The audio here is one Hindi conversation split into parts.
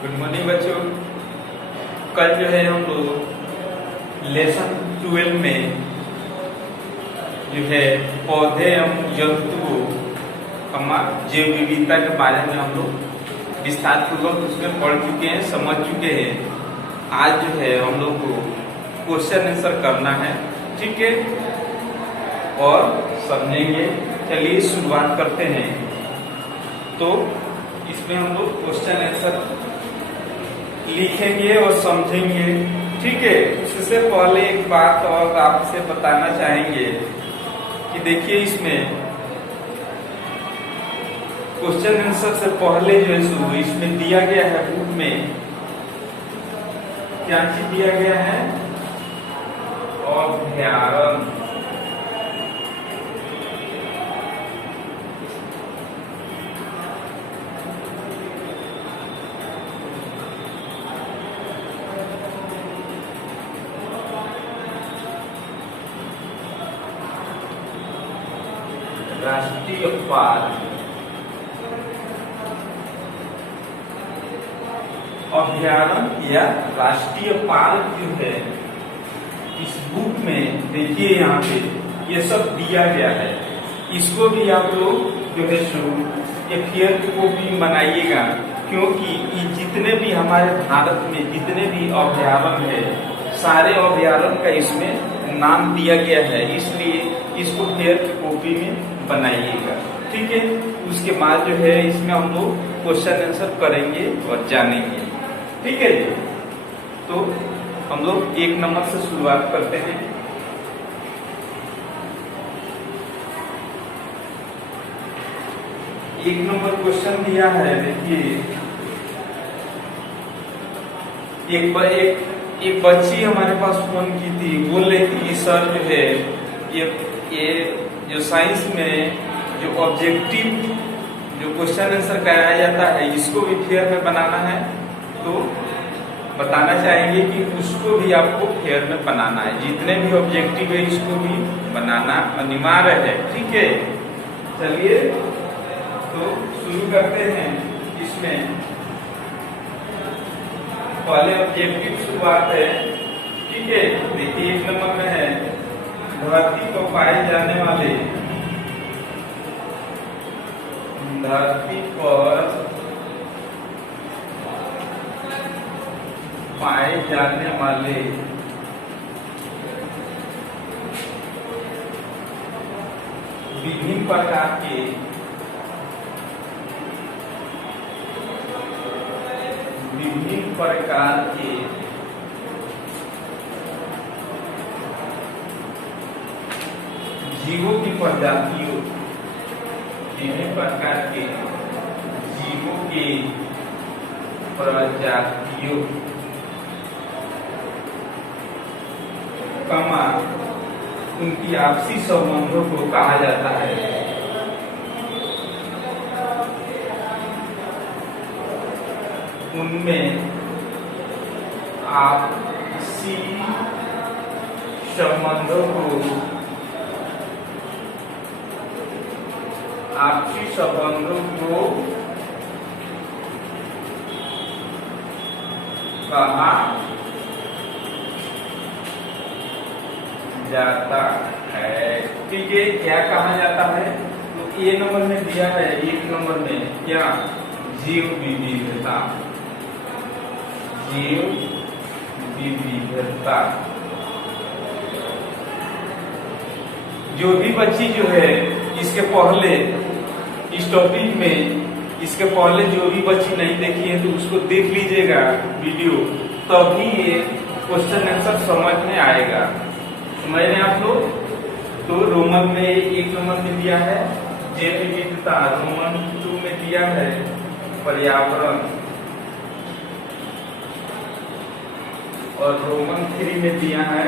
गुड मॉर्निंग बच्चों। कल जो है हम लोग लेसन 12 में जो है पौधे एवं जंतुओं जैव विविधता के बारे में हम लोग विस्तार पूर्वक उसमें पढ़ चुके हैं, समझ चुके हैं। आज जो है हम लोग को क्वेश्चन आंसर करना है, ठीक है, और समझेंगे। चलिए शुरुआत करते हैं। तो इसमें हम लोग क्वेश्चन आंसर लिखेंगे और समझेंगे, ठीक है। उससे पहले एक बात और आपसे बताना चाहेंगे कि देखिए इसमें क्वेश्चन आंसर से पहले जो है इसमें दिया गया है, बुक में क्या चीज दिया गया है? अभ्यारण्य। राष्ट्रीय पार्क, अभ्यारण्य या राष्ट्रीय पार्क जो है इस बुक में देखिए यहाँ पे ये सब दिया गया है। इसको भी आप लोग जो है एक फेयर कॉपी बनाइएगा, क्योंकि ये जितने भी हमारे भारत में जितने भी अभ्यारण्य है सारे अभ्यारण्य का इसमें नाम दिया गया है, इसलिए इसको फेयर कॉपी में बनाइएगा, ठीक है। उसके बाद जो है इसमें हम लोग क्वेश्चन आंसर करेंगे और जानेंगे, ठीक है जी। तो हम लोग 1 नंबर से शुरुआत करते हैं। एक नंबर क्वेश्चन दिया है, देखिए एक बच्ची हमारे पास फोन की थी, बोल रही थी सर जो है ये जो साइंस में जो ऑब्जेक्टिव जो क्वेश्चन आंसर कराया जाता है इसको भी फेयर में बनाना है। तो बताना चाहेंगे कि उसको भी आपको फेयर में बनाना है, जितने भी ऑब्जेक्टिव है इसको भी बनाना अनिवार्य है, ठीक है। चलिए तो शुरू करते हैं। इसमें पहले ऑब्जेक्टिव शुरुआत है, ठीक है। देखिए 1 नंबर में है धरती पर पाए जाने वाले, धरती पर पाए जाने वाले विभिन्न प्रकार के जीवों की प्रजातियों, विभिन्न प्रकार के जीवों की प्रजातियों कमा उनकी आपसी संबंधों को कहा जाता है। उनमें आपसी संबंधों को कहा जाता है, ठीक है। क्या कहा जाता है? तो ए नंबर में दिया है, 1 नंबर में क्या? जीव विविधता, जीव विविधता। जो भी बच्ची जो है इसके पहले इस टॉपिक में इसके पहले जो भी बच्ची नहीं देखी है तो उसको देख लीजिएगा वीडियो, तभी ये क्वेश्चन आंसर समझ में आएगा। मैंने आप लोग तो रोमन में 1 नंबर में दिया है जैव विविधता, रोमन 2 में दिया है पर्यावरण, और रोमन 3 में दिया है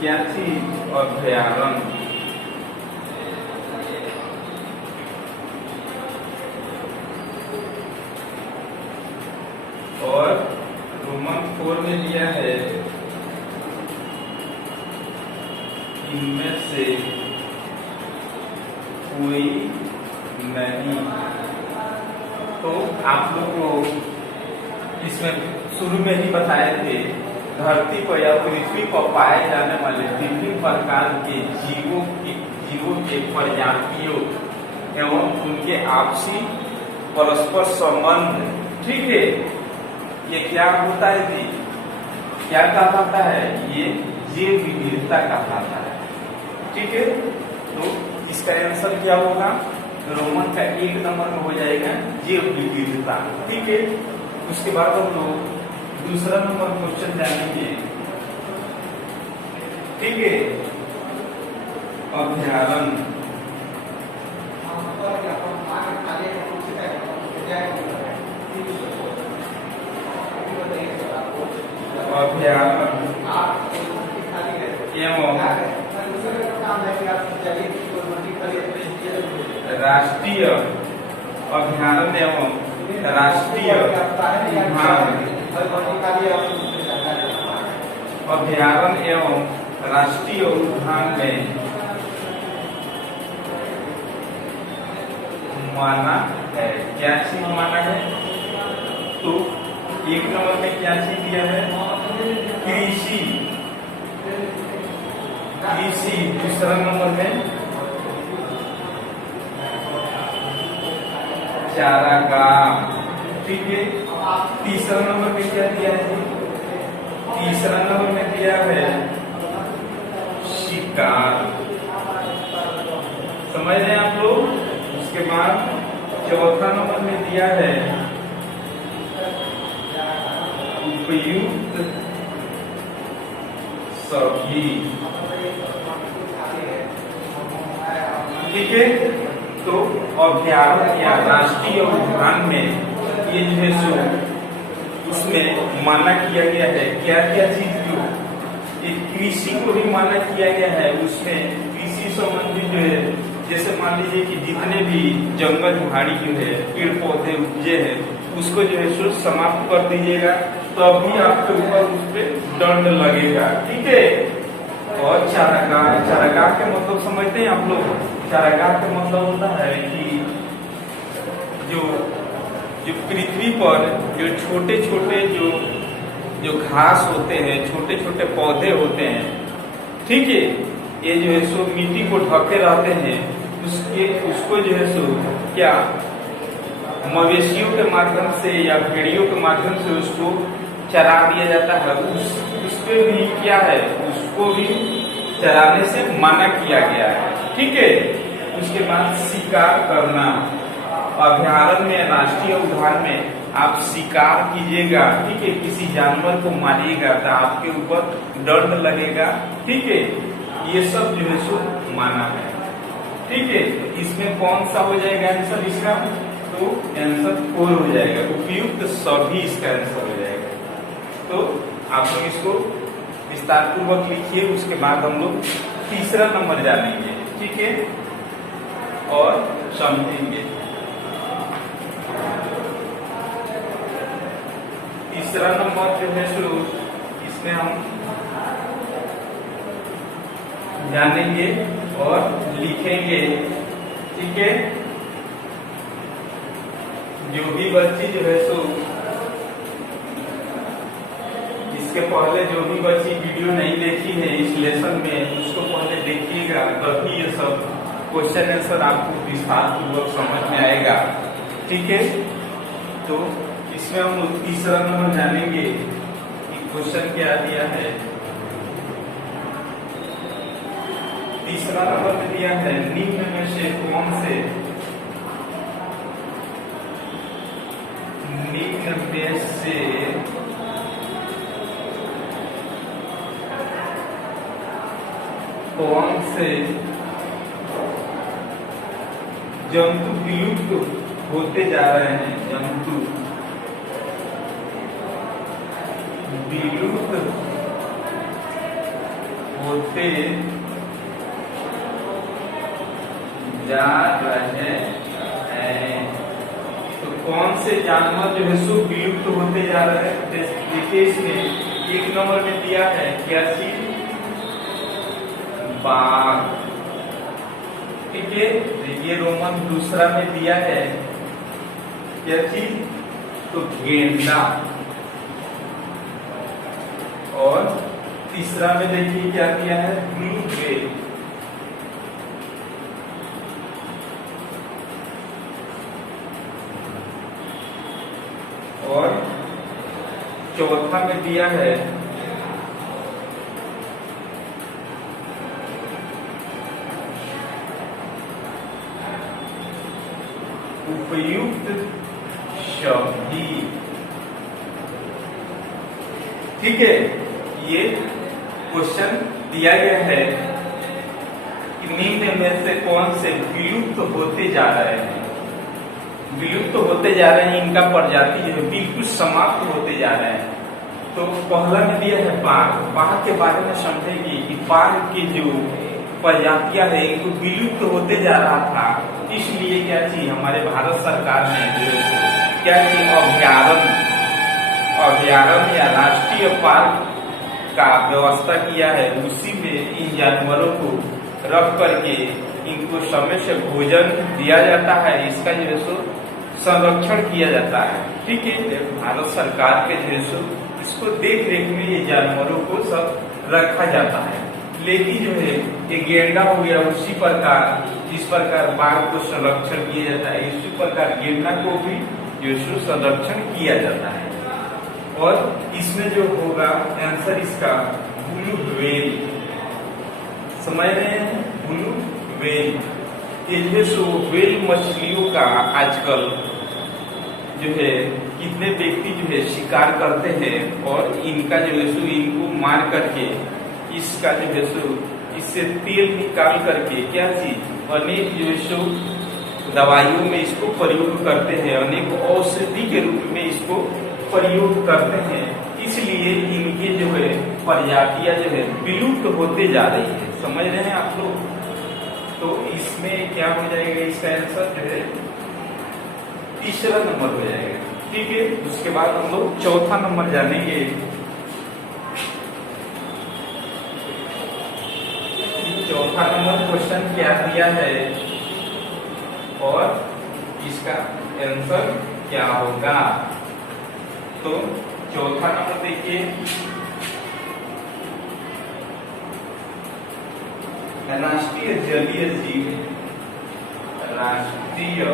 क्या चीज? अभ्यारण्य। और रोमन 4 में दिया है इनमें से कोई नहीं। तो आप लोग को इसमें शुरू में ही बताए थे, धरती पर या पृथ्वी पर पाए जाने वाले विभिन्न प्रकार के जीवों के प्रजातियों एवं उनके आपसी परस्पर संबंध। ठीक है, ये क्या होता है जी, क्या कहलाता है, ये जैव विविधता कहलाता है। ठीक है, तो इसका आंसर क्या होगा, रोमन का 1 नंबर में हो जाएगा जैव विविधता। ठीक है, उसके बाद हम लोग दूसरा नंबर क्वेश्चन जानेंगे। ठीक है, अभ्यारण्य। अभ्यारण्य एवं राष्ट्रीय अभ्यारण्य एवं राष्ट्रीय उद्यान, अभ्यारण्य एवं राष्ट्रीय उद्यान में माना है, क्या चीज माना है, तो 1 नंबर में क्या चीज दिया है, कृषि, दूसरा नंबर में चारागाह। ठीक है, तीसरा नंबर में क्या दिया है, तीसरा नंबर में दिया है शिकार। समझ रहे हैं आप लोग। उसके बाद चौथा नंबर में दिया है उपयुक्त सभी। ठीक है, तो अभ्यारण्य या राष्ट्रीय उद्यान में ये जो है सो उसमें माना किया गया है क्या क्या चीज जो, एक कृषि को भी माना किया गया है। उसमें कृषि संबंधी जो है, जैसे मान लीजिए कि जितने भी जंगल झाड़ी जो है, पेड़ पौधे उपजे हैं, उसको जो है सो समाप्त कर दीजिएगा, तभी आपके ऊपर उस पर दंड लगेगा। ठीक है, और चारागाह के मतलब समझते हैं आप लोग। चारागाह का मतलब होता है कि जो पृथ्वी पर जो छोटे छोटे जो घास होते हैं, छोटे छोटे पौधे होते हैं, ठीक है, ये जो है सो मिट्टी को ढके रहते हैं, उसको जो है सो क्या मवेशियों के माध्यम से या भेड़ियों के माध्यम से उसको चरा दिया जाता है। उस पे भी क्या है, उसको भी चराने से मना किया गया है। ठीक है, उसके बाद शिकार करना। अभ्यारण्य में, राष्ट्रीय उद्यान में आप शिकार कीजिएगा, ठीक है, किसी जानवर को मारिएगा तो आपके ऊपर दंड लगेगा। ठीक है, ये सब जो है सो माना है। ठीक है, इसमें कौन सा हो जाएगा आंसर इसका, तो आंसर 4 हो जाएगा, उपयुक्त सभी इसका आंसर हो जाएगा। तो आप लोग इसको विस्तार पूर्वक लिखिए, उसके बाद हम लोग तीसरा नंबर जानेंगे। ठीक है, और समझेंगे। तीसरा नंबर जो है सो इसमें हम जानेंगे और लिखेंगे। ठीक है, जो भी बच्ची जो है सो इसके पहले जो भी बच्ची वीडियो नहीं देखी है इस लेसन में, उसको पहले देखिएगा, तभी ये सब क्वेश्चन आंसर आपको विस्तार पूर्वक समझ में आएगा। ठीक है, तो इसमें हम तीसरा नंबर जानेंगे कि क्वेश्चन क्या दिया है। तीसरा नंबर में दिया है, निम्न में से कौन से जंतु विलुप्त होते जा रहे हैं, जंतु विलुप्त होते जा रहे हैं। तो कौन से जानवर जो है सो विलुप्त होते जा रहे हैं, देखिए इसमें 1 नंबर में दिया है क्या चीज, बाघ। ठीक है, ये रोमन दूसरा में दिया है क्या चीज, तो गेंडा। और तीसरा में देखिए क्या दिया है, ब्लू व्हेल। और चौथा में दिया है उपयुक्त शब्दी। ठीक है, ये क्वेश्चन दिया गया है कि निम्न में से कौन से विलुप्त होते जा रहे हैं, विलुप्त होते जा रहे हैं, इनका प्रजाति जो है बिल्कुल समाप्त होते जा रहे हैं। तो पहला में दिया है बाघ। बाघ के बारे में समझेंगे कि बाघ की जो प्रजातियां है इनको विलुप्त होते जा रहा था, इसलिए क्या चीज हमारे भारत सरकार ने जो क्या की अभ्यारण्य या राष्ट्रीय पार्क का व्यवस्था किया है। उसी में इन जानवरों को रख करके इनको समय से भोजन दिया जाता है, इसका जो है संरक्षण किया जाता है। ठीक है, भारत सरकार के जो है इसको देख रेख में ये जानवरों को सब रखा जाता है। लेकिन जो है ये गेंडा हो गया, उसी प्रकार जिस प्रकार बाघ को संरक्षण किया जाता है, इसी प्रकार गेंडा को भी जो संरक्षण किया जाता है। और इसमें जो होगा आंसर इसका ब्लू व्हेल। समझ रहे हैं, ब्लू व्हेल। ये जो व्हेल मछलियों का आजकल जो है कितने व्यक्ति जो है शिकार करते हैं और इनका जो है इनको मार करके इसका जो है इससे तेल निकाल करके क्या चीज अनेक जो है दवाइयों में इसको प्रयोग करते हैं, अनेक औषधि के रूप में इसको प्रयोग करते हैं। इसलिए इनकी जो है प्रजातियां जो है विलुप्त होते जा रही है। समझ रहे हैं आप लोग? तो इसमें क्या हो जाएगा, इसका आंसर जो है तीसरा नंबर हो जाएगा। ठीक है, उसके बाद हम लोग चौथा नंबर जानेंगे। चौथा नंबर क्वेश्चन क्या दिया है और इसका आंसर क्या होगा। तो चौथा नंबर देखिए, राष्ट्रीय जलीय जीव, राष्ट्रीय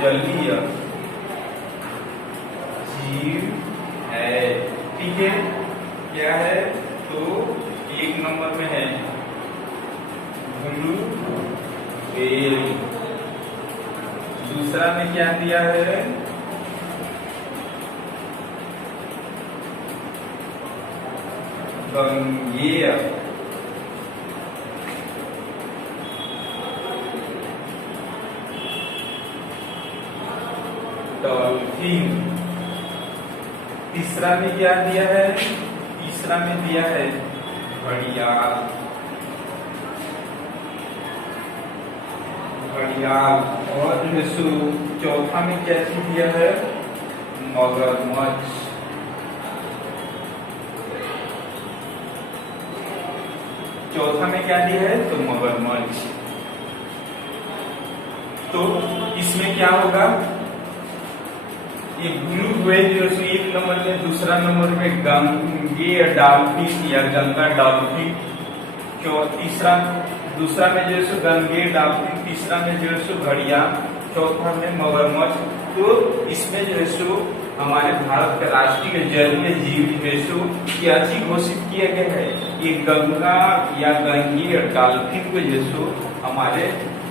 जलीय जीव है। ठीक है, क्या है, तो एक नंबर में है ब्लू व्हेल। दूसरा में क्या दिया है, गंगेय। डॉल्फिन। तीसरा में क्या दिया है, तीसरा में दिया है घड़ियाल। घड़ियाल। और चौथा में क्या चीज दिया है, मगरमच्छ। चौथा में क्या दिया है, तो मगरमच्छ। तो इसमें क्या होगा, ये ब्लू व्हेल जो एक नंबर में, दूसरा नंबर में गंगेय डॉल्फिन या गंगा डॉल्फिन, तीसरा दूसरा में जो है गंगेय डॉल्फिन, तीसरा में जो है घड़ियाल, चौथा में मगरमच्छ। तो इसमें जो है हमारे भारत के राष्ट्रीय जलीय जीव जो क्या चीज घोषित किया गया है, ये गंगा या गंगेय डॉल्फिन को जो हमारे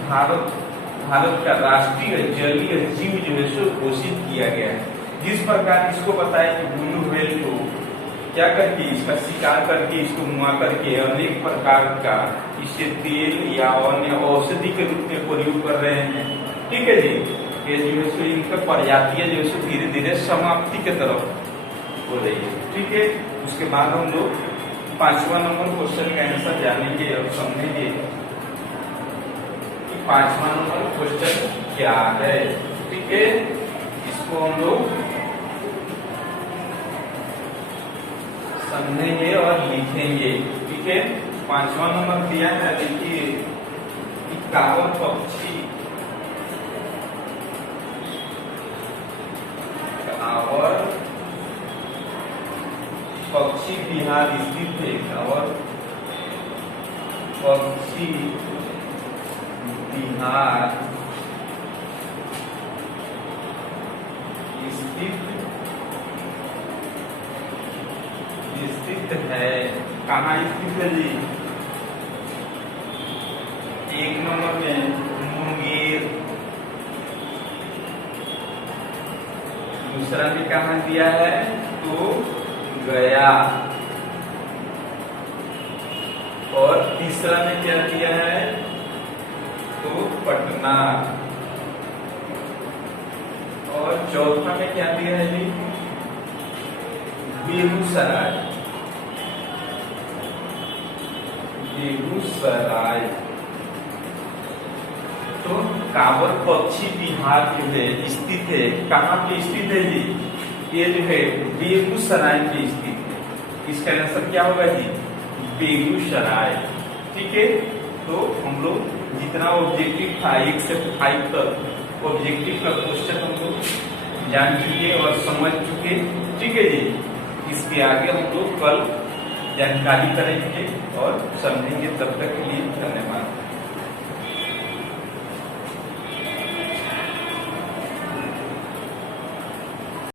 भारत का राष्ट्रीय जलीय जीव जो है घोषित किया गया है। जिस प्रकार इसको बताया कि ब्लू व्हेल को क्या करके इसका शिकार करके इसको मुआ करके अनेक प्रकार का इससे तेल या अन्य औषधि के रूप में प्रयोग कर रहे हैं। ठीक है जी, ये जो है इनका प्रजातियां जो है धीरे धीरे समाप्ति के तरफ हो रही है। ठीक है, उसके बाद हम लोग 5वां नंबर क्वेश्चन का आंसर जानेंगे और समझेंगे कि 5वां नंबर क्वेश्चन क्या है। ठीक है, इसको हम लोग समझेंगे और लिखेंगे। ठीक है, 5वां नंबर दिया है, देखिए कावल पक्षी बिहार स्थित है और पश्चिम बिहार स्थित है। कहाँ स्थित है जी? एक नंबर में मुंगेर, दूसरा में कहाँ दिया है तो गया, और तीसरा में क्या दिया है तो पटना, और चौथा में क्या दिया है जी बेगूसराय। बेगूसराय तो कांवर पश्चिम बिहार जो है स्थित है, कहाँ पे स्थित है जी? ये जो है बेगूसराय पे स्थित है। इसका आंसर क्या होगा जी? बेगूसराय। ठीक है, तो हम लोग जितना ऑब्जेक्टिव था 1 से 5 तक ऑब्जेक्टिव का क्वेश्चन हम लोग जान चुके और समझ चुके। ठीक है जी, इसके आगे हम लोग कल जानकारी करेंगे और समझेंगे। तब तक के लिए धन्यवाद।